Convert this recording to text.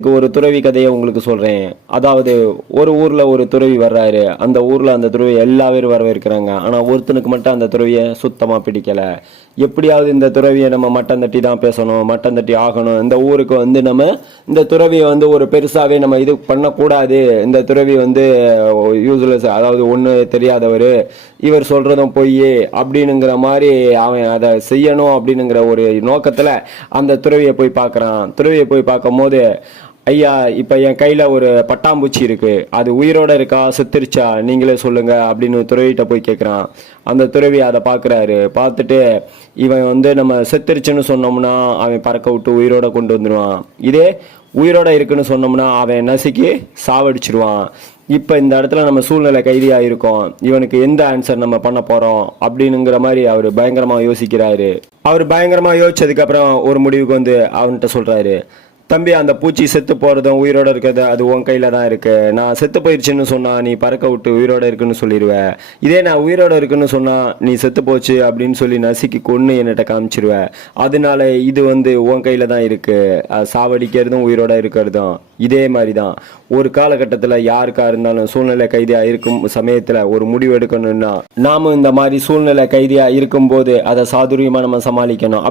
ஒரு துறவி கதையை உங்களுக்கு சொல்றேன். அதாவது ஒரு ஊர்ல ஒரு துறவி வர்றாரு. அந்த ஊர்ல அந்த துறவி எல்லா பேரும் வரவேற்கிறாங்க. ஆனா ஒருத்தனுக்கு மட்டும் அந்த துறவிய சுத்தமா பிடிக்கல. எப்படியாவது இந்த துறவியை நம்ம மட்டம் தட்டி தான் பேசணும், மட்டம் தட்டி ஆகணும். இந்த ஊருக்கு நம்ம இந்த துறவியை ஒரு பெருசாவே நம்ம இது பண்ணக்கூடாது. இந்த துறவி யூஸ்லெஸ், அதாவது ஒண்ணு தெரியாதவர், இவர் சொல்றதும் பொய் அப்படின்னுங்கிற மாதிரி அவன் அதை செய்யணும் அப்படின்னுங்கிற ஒரு நோக்கத்துல அந்த துறவியை போய் பார்க்கறான். துறவியை போய் பார்க்கும் போது, ஐயா, இப்ப என் கையில ஒரு பட்டாம்பூச்சி இருக்கு, அது உயிரோட இருக்கா செத்துருச்சா நீங்களே சொல்லுங்க அப்படின்னு துறவிட்ட போய் கேட்கிறான். அந்த துறவி அதை பாக்குறாரு. பார்த்துட்டு இவன் நம்ம செத்துருச்சுன்னு சொன்னோம்னா அவன் பறக்க விட்டு உயிரோட கொண்டு வந்துடுவான். இதே உயிரோட இருக்குன்னு சொன்னோம்னா அவன் நசுக்கி சாவடிச்சிருவான். இப்ப இந்த இடத்துல நம்ம சூழ்நிலை கைதியா இருக்கோம், இவனுக்கு எந்த ஆன்சர் நம்ம பண்ண போறோம் அப்படின்னுங்கிற மாதிரி அவர் பயங்கரமா யோசிக்கிறாரு. அவர் பயங்கரமா யோசிச்சதுக்கு அப்புறம் ஒரு முடிவுக்கு அவன்கிட்ட சொல்றாரு, தம்பி, அந்த பூச்சி செத்து போறதும் உயிரோட இருக்கிறது அது உன் கையில தான் இருக்கு. நான் செத்து போயிடுச்சுன்னு சொன்னா நீ பறக்க விட்டு உயிரோட இருக்குன்னு சொல்லிடுவேன். இதே நான் உயிரோட இருக்குன்னு சொன்னா நீ செத்து போச்சு அப்படின்னு சொல்லி நசுக்கி கொன்னு என்கிட்ட காமிச்சிருவேன். அதனால இது உன் கையில தான் இருக்கு. சாவடிக்கிறதும் உயிரோட இருக்கிறதும் இதே மாதிரிதான். ஒரு காலகட்டத்துல யாருக்கா இருந்தாலும் சூழ்நிலை கைதியா இருக்கும் சமயத்துல ஒரு முடிவு எடுக்கணும்னா நாமும் இந்த மாதிரி சூழ்நிலை கைதியா இருக்கும் போது அதை சாதுரியமா நம்ம சமாளிக்கணும்.